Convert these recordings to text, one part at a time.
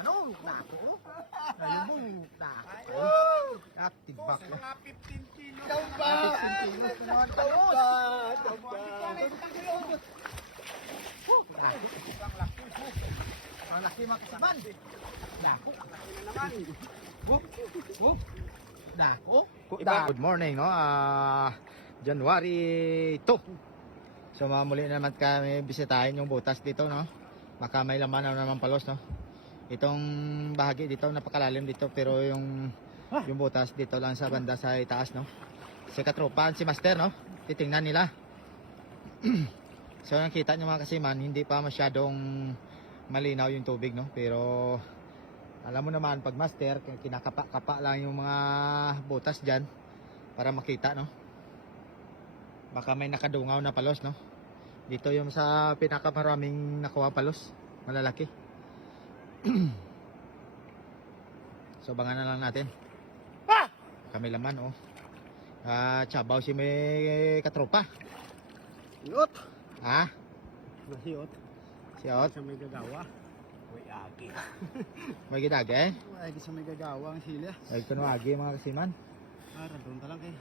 naman oh. Nako. Ayaw mo. Nako. Tibak. Mga 15 kilos. Daw ba? 15 kilos naman. Daw ba? Daw ba? Ang laki mga kasiman. Nako. Nako. Good morning, no? January 2. So muli naman kami bisitahin yung butas dito, no? Baka may laman na naman palos, no? Itong bahagi dito napakalalim dito, pero yung butas dito lang sa banda sa itaas, no? Si katropa, si master, no? Titingnan nila. So nakita nyo mga kasiman, hindi pa masyadong malinaw yung tubig, no? Pero alam mo naman pag master, kinakapa-kapa lang yung mga butas dyan para makita, no? Baka may nakadungaw na palos, no? Dito yung sa pinakamaraming nakuha palos, malalaki. So bangan na lang natin. Kami laman, oh. Chabaw si may katropa. Yot. Ha? Masiyot. Siyot? Sa may gagawa. May agi. May gidage, eh? Ay, sa may gagawa ang sila. Ay, kunuagi mga kasiman. Doon talang kay.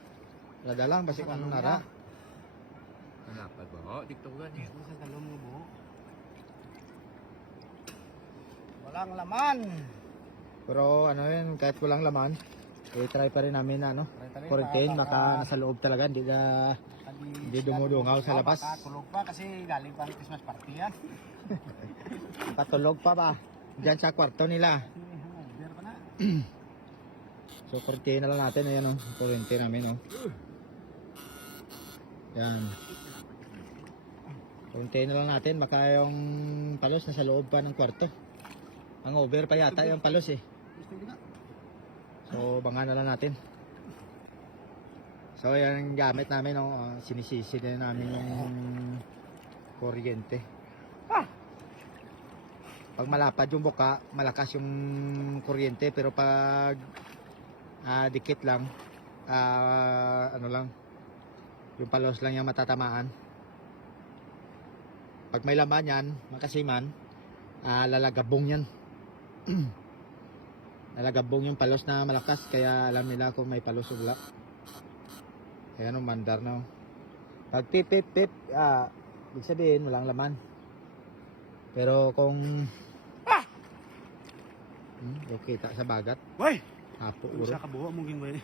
Lada lang, basi kung anong nara. Kenapa bawa diktokan ya? Sa dalawang mo buo. Walang laman. Pero ano yun, kahit walang laman, try pa rin namin na, ano, quarantine, baka nasa loob talaga, hindi dumudungaw sa labas. Baka tulog pa kasi galing pa ng Christmas party yan. Patulog pa ba? Diyan sa kwarto nila. Beer pa na. So quarantine na lang natin, ayan o, quarantine namin o. Yan. Quarantine na lang natin, baka yung palos nasa loob pa ng kwarto. Ang over pa yata yung palos eh. So bangan na lang natin. So yan ang gamit namin, no? Sinisisi din namin yung kuryente. Pag malapad yung buka, malakas yung kuryente, pero pag dikit lang, ano lang, yung palos lang yung matatamaan. Pag may laman yan, makasiman, lalagabong yan. Lalagabong yung palos na malakas, kaya alam nila kung may palos o wala. Kaya nung mandar, no? Pag pip pip pip, ibig sabihin walang laman. Pero kung kita sa bagat, Way! hapo uro. Isa ka buo mong ginway.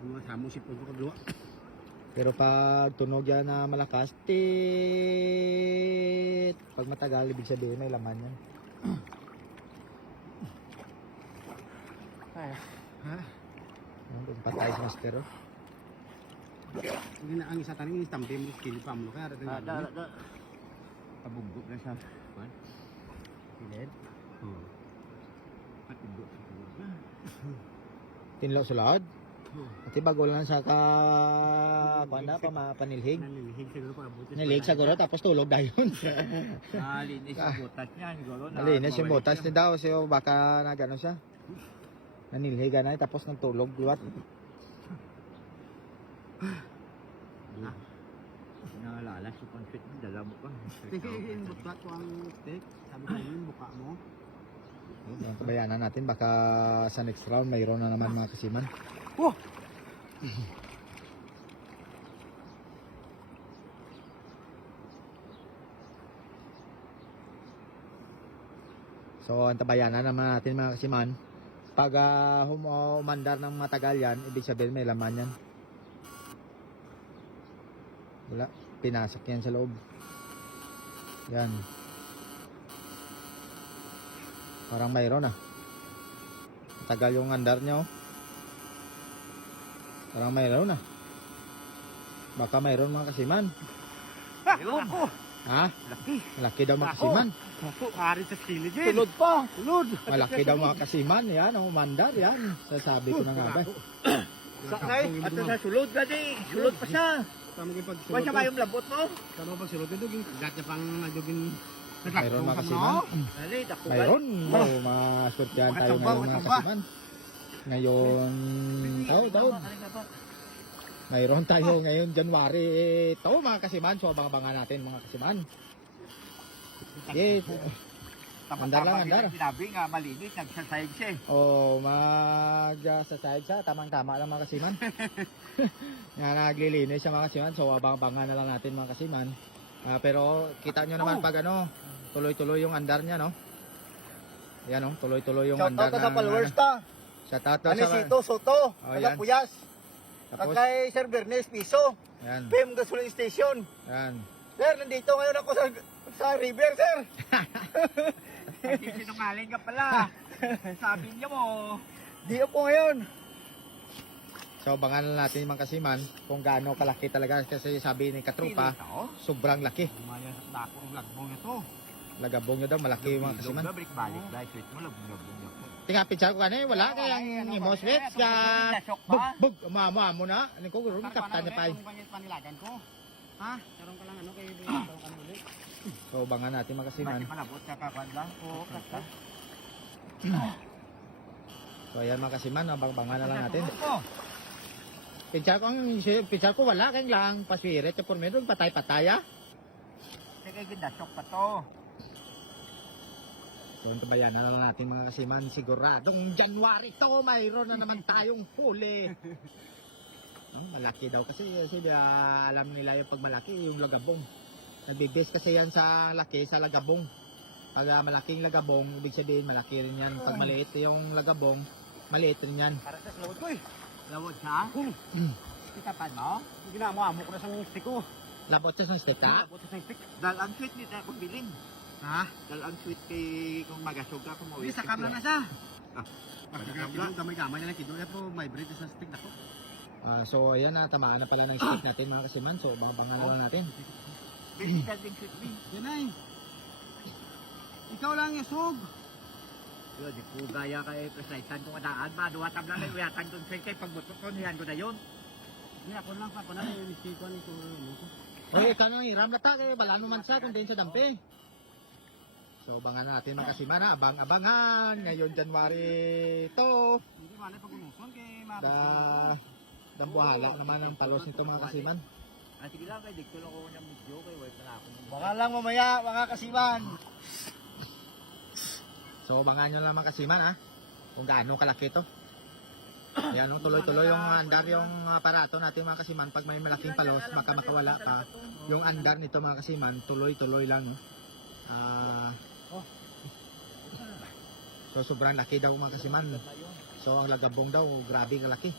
Mga samo si Pugo kagluwa. Pero pag tunog yan na malakas, tit. Pag matagal, ibig sabihin may laman yan. Ha? Patay si master, oh. Hindi na ang isa taning istampe mo kili pa mo kaya dating. Tabugok na siya. Man. Piled. Patibok sa tulog na. Tinlaw sulod. At bago lang sa panilhig. Nanilihig siguro pa abutin. Nilhig sa guro, tapos tulog dayon. Nalinis yung butas niya. Siguro na. Nalinis yung botas ni daw, so baka nagano siya. Nanilhiga na, tapos nagtulog, liwat. Naalala si Pansit mo. Dala mo pa. Tingin butlat ko ang steak. Sabi ko yun, buka mo. Ang tabayanan natin, baka sa next round mayroon na naman mga kasiman. So ang tabayanan naman natin mga kasiman, pag umandar ng matagal yan, ibig sabihin may laman yan. Wala, pinasak yan sa loob. Yan. Parang mayroon ah. Matagal yung andar niya, oh. Parang mayroon ah. Baka mayroon mga kasiman. Ayun! Ha? Laki! Malaki daw mga kasiman. Ako, kari sa sili din. Tulod pa. Tulod! Malaki daw mga kasiman. Yan, mandar yan. Sasabi ko na nga ba. Sakay! At sa sulod ka di! Sulod pa siya! Tama kayo pag sulod. Wala siya mayong labot mo? Tama pag sulod ka dugin. Gat niya pang dugin. Mayroon mga kasiman. Dali, dako. Mayroon. Mga surtihan tayo ngayon mga kasiman. Ngayon, taon. Mayroon tayo ngayon January. Ito mga kasiman. So abangan natin mga kasiman. Yes. Tama-tama Andar lang, din andar. ang Sinabi nga malinis, nagsasayag siya eh. Oh, mag-sasayad siya. Tamang-tama lang mga kasiman. Nga naglilinis siya mga kasiman. So, abang-abangan na lang natin mga kasiman. Pero kita nyo naman pag ano, tuloy-tuloy yung andar niya, no? Yan, no? Tuloy-tuloy yung andar Shoutout na sa followers ta. Shoutout daw sa... Anisito Soto, Oh, taga yan. Puyas. Tapos, Kay Sir Bernes Piso, yan. PEM Gasoline Station. Yan. Sir, nandito ngayon ako sa river, sir. Ay, sinungaling ka pala. Sabi niya mo. Di ako ngayon. So, abangan na natin mga kasiman kung gaano kalaki talaga. Kasi sabi ni Katrupa, sobrang laki. Umaya sa dako ng lagbong na to. Lagabong nyo daw, malaki yung mga kasiman. Lugda, balik-balik. Dahil sweet mo, lagbong-lagbong na po. Tinga pizza ko kanina, wala kayang imo sweets ka. Bug, amo na. Ano ko, gulong kapta niya pa. Panilagan ko. Ha? Karoon ka lang ano kay ulit. So, abangan natin mga kasiman. Bakit malabot sa kakuan lang? Oo, kasta. So, ayan mga kasiman, abangan na lang natin. Oh, Pizza ko wala kayang lang. Paswirit, por meron, patay-pataya. sige, gindasok pa to. So, tabayan na lang natin mga kasiman. Siguradong January to, mayroon na naman tayong huli. Malaki daw kasi alam nila yung pag malaki yung lagabong. Nagbibase kasi yan sa laki sa lagabong. Pag malaking lagabong, ibig sabihin malaki rin yan. Pag maliit yung lagabong, maliit rin yan. Para sa slowed ko eh. Lawod siya? Kitapan mo? Ginamo ko na sa stick ko. Labot siya sa stick ha? Labot sa stick. Dahil ang sweet nito kung bilin. Ha? Dahil ang sweet kay kung magasog ka kung Hindi, sa kamla na siya. Kamla. Gamay-gamay na lang kido. Po, may bread sa stick na ko. So ayan na, tamaan na pala ng stick natin mga kasiman. So abangan na lang natin. Basical din sweet din. Yan ay. Ikaw lang yasog. Yun, di ko gaya kay Presaitan kung adaan. Maduwatab lang kayo yatan kung sweet kay pagbutok ko. Niyan ko na yun. Hindi ako lang pa. Panay yung mistake ko nito. Oy, ikaw nang hiram na ta, kaya bala naman sa kung din sa dampi. So abangan natin mga kasiman ha, abang-abangan. Ngayon January to. Hindi man pag-unuson kay Dambuhala naman ang palos nito mga kasiman. Ah, sige lang kay dikto lang ko niyang video kay wife na ako. Baka lang mamaya mga kasiman. So abangan nyo lang mga kasiman ha, kung gaano kalaki to. Ayan, tuloy-tuloy yung andar yung aparato natin mga kasiman. Pag may malaking palos, makawala pa. Yung andar nito mga kasiman, tuloy-tuloy lang. No? So sobrang laki daw mga kasiman. So ang lagabong daw, grabe kalaki.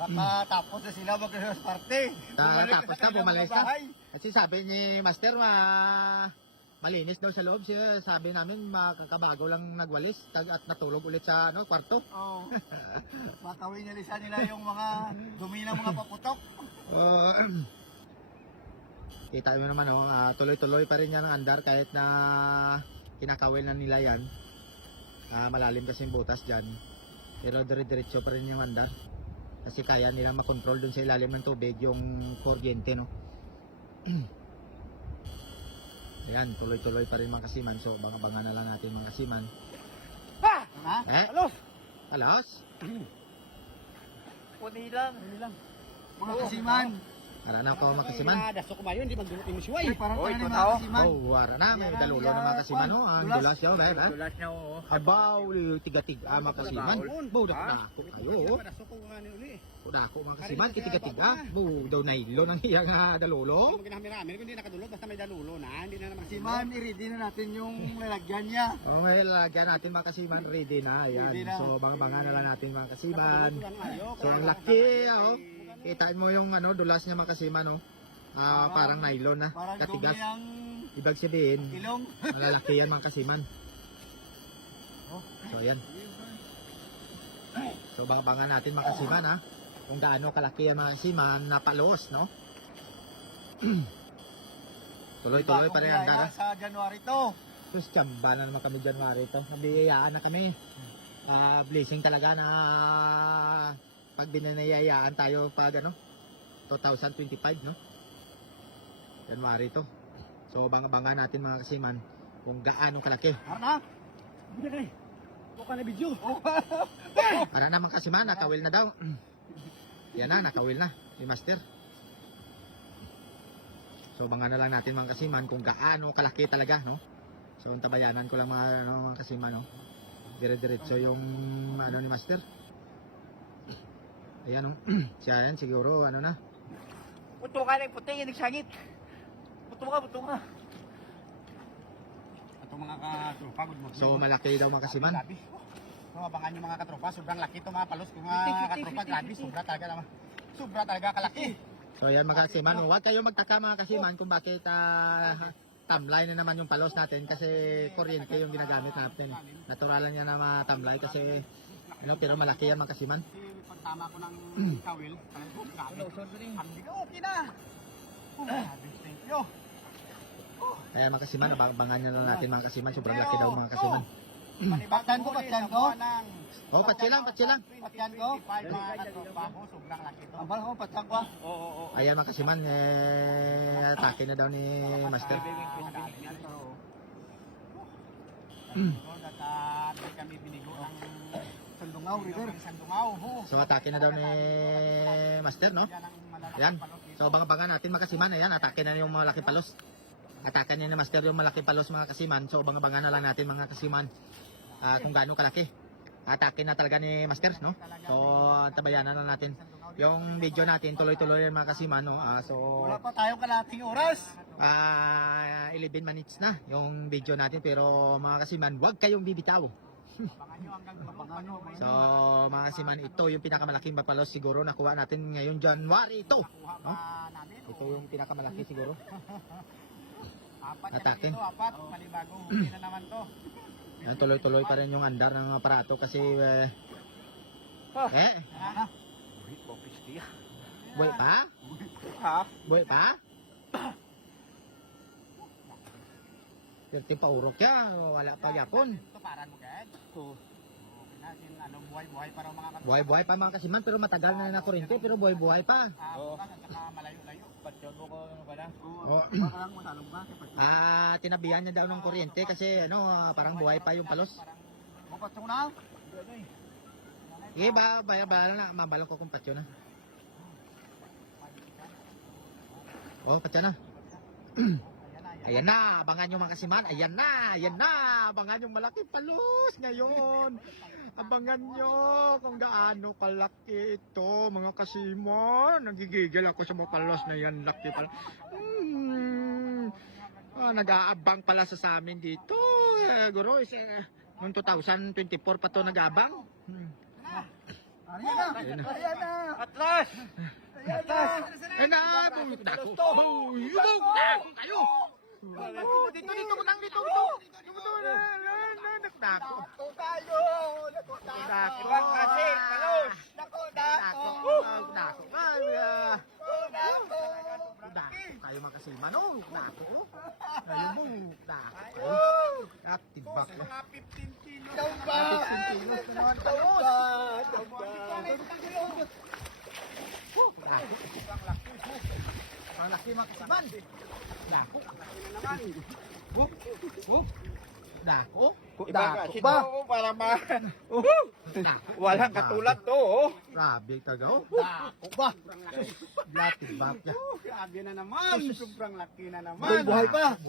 Baka tapos na sila mag-Christmas party. Tapos na, bumalis na. Kasi sabi ni Master, malinis daw sa loob. Siya, sabi namin, makakabago lang nagwalis at natulog ulit sa kwarto. Oo. Matawin nilisan nila yung mga dumi ng mga paputok. Kita mo naman, tuloy-tuloy pa rin yan ang andar kahit na kinakawil na nila yan. Malalim kasi yung butas dyan. Pero dire-diretso pa rin yung andar. Kasi kaya nila makontrol dun sa ilalim ng tubig yung kuryente, no? Ayan, tuloy-tuloy pa rin mga kasiman. So, banga-banga na lang natin mga kasiman. Ha? Eh? Alos! Alas? Puni lang. Mga kasiman. Para na ako mga kasiman. Daso ko ba yun? Di magdulot yung musyo ay. Parang Oy, mga totoo. kasiman. Oh, wara na. May dalulo ng mga kasiman, no? Ang dulas yaw, dahil, ha? Tulas niya oo. Abaw, tiga-tiga mga kasiman. Bawdak na ako kayo, oh. Daso ko nga ni uli. Udah ako mga kasiman, kitiga-tiga. Daw na ilo ng iyang dalulo. Kung ginamit-ramit, kung hindi nakadulot, basta may dalulo na. Hindi na naman. Kasiman, i-ready na natin yung lalagyan niya. Oh, may lalagyan natin mga kasiman, ready na. Ayan. Ready na. So, banga-banga na lang natin mga kasiman. So, ang Kaya- laki, oh. Kitain mo yung dulas niya mga kasiman, oh. Parang nylon na. Parang Katigas. dumi ang Ibig sabihin, ilong. malalaki yan mga kasiman. So, ayan. So, banga-banga natin mga kasiman, ha. Kung gaano kalaki ang mga kasiman na palos, no? Tuloy-tuloy pa rin ang dagat. Sa January to. Tapos tsamba na naman kami January to. Nabiyayaan na kami. Blessing talaga na pag binanayayaan tayo pag 2025, no? January to. So banga-banga natin mga kasiman kung gaano kalaki. Arna? Hindi kay. Buka na video. Para naman kasiman, nakawil na daw. Yan na, nakawil na. Si Master. So abangan na lang natin mga kasiman kung gaano kalaki talaga, no? So tabayanan ko lang mga kasiman, no? Dire-diretso yung ano ni Master. Ayan, no? Siya yan siguro ano na. Buto ka na yung puti, yung nagsangit. Buto ka. Itong mga katropa, good morning. So malaki daw mga kasiman. Grabe. So, abangan nyo mga katropa, sobrang laki ito mga palos. Kung mga katropa, grabe, sobra talaga naman. Sobra talaga kalaki. So ayan mga kasiman, no? Huwag kayong magtaka mga kasiman kung bakit tamlay na naman yung palos natin kasi kuryente yung ginagamit natin. Natural lang yan na matamlay kasi pero malaki yan mga kasiman. Kasi pagtama ko ng kawil, grabe. Ang bigo, okay na. Grabe, thank you. Kaya mga kasiman, abangan nyo lang natin mga kasiman. Sobrang laki daw mga kasiman. Patyan ko. Oh, patsi lang. Patyan ko. Mga katropa ko, sobrang laki ito. Abal ko, patang ko. Oo. Ayan mga kasiman, atake na daw ni Master. At kami binigo ng Sandungaw River. So atake na daw ni Master, no? Yan. So abangan natin mga kasiman. Ayan, atake na yung malaking palos. Atake niya ni Master yung malaking palos mga kasiman. So abangan na lang natin mga kasiman kung gaano kalaki. Atake na talaga ni Master, no? So tabayanan na natin. Yung video natin tuloy-tuloy yan mga kasiman, no? So Wala pa tayong kalating oras. 11 minutes na yung video natin pero mga kasiman, huwag kayong bibitaw. So mga kasiman, ito yung pinakamalaking papalos siguro nakuha natin ngayon January 2, no? Ito yung pinakamalaki siguro. Atake. Apat, malibagong huli na naman to. Yan, tuloy-tuloy pa rin yung andar ng aparato kasi buhay pa? Ha? Buhay pa? Yung paurok yan, wala pa yapon. Ito paran mo kaya? Oo. Buhay-buhay para mga katropa. Buhay-buhay pa mga kasiman pero matagal na na kuryente pero buhay-buhay pa. Bukas at saka malayo-layo. Patyon mo ko ano ba na? Oh. Parang matalong ba? Tinabihan niya daw ng kuryente kasi parang buhay pa yung palos. Patong na. Bala na, mabalong ko kung patyo na. Oh, patyo na. Ayan na, abangan nyo mga kasiman. Ayan na, abangan yung malaking palos ngayon. Abangan nyo kung gaano kalaki ito mga kasiman. Nagigigil ako sa mga palos na yan, laki pala. Nag-aabang pala sa amin dito. Guro, noong 2024 pa to nag-aabang. Ayan na. Atlas! Ayan na, buyog na ako. Buyog na ako kayo. Dito. Nakudako. Ibang kasi, palos. Nakudako. Kayo mga kasiman, nakudako. Kayo mo, nakudako. Tibak na. Mga 15 kilos. Daw ba? 15 kilos na naman Daw palos. ba? Daw ba? Ang laki mga kasiman. Dako. Dako. Dako ba? Para ma... Walang katulad to, oh. Grabe tagaw. Dako ba? Tibak niya. Grabe na naman. Sobrang laki na naman. Buhay pa.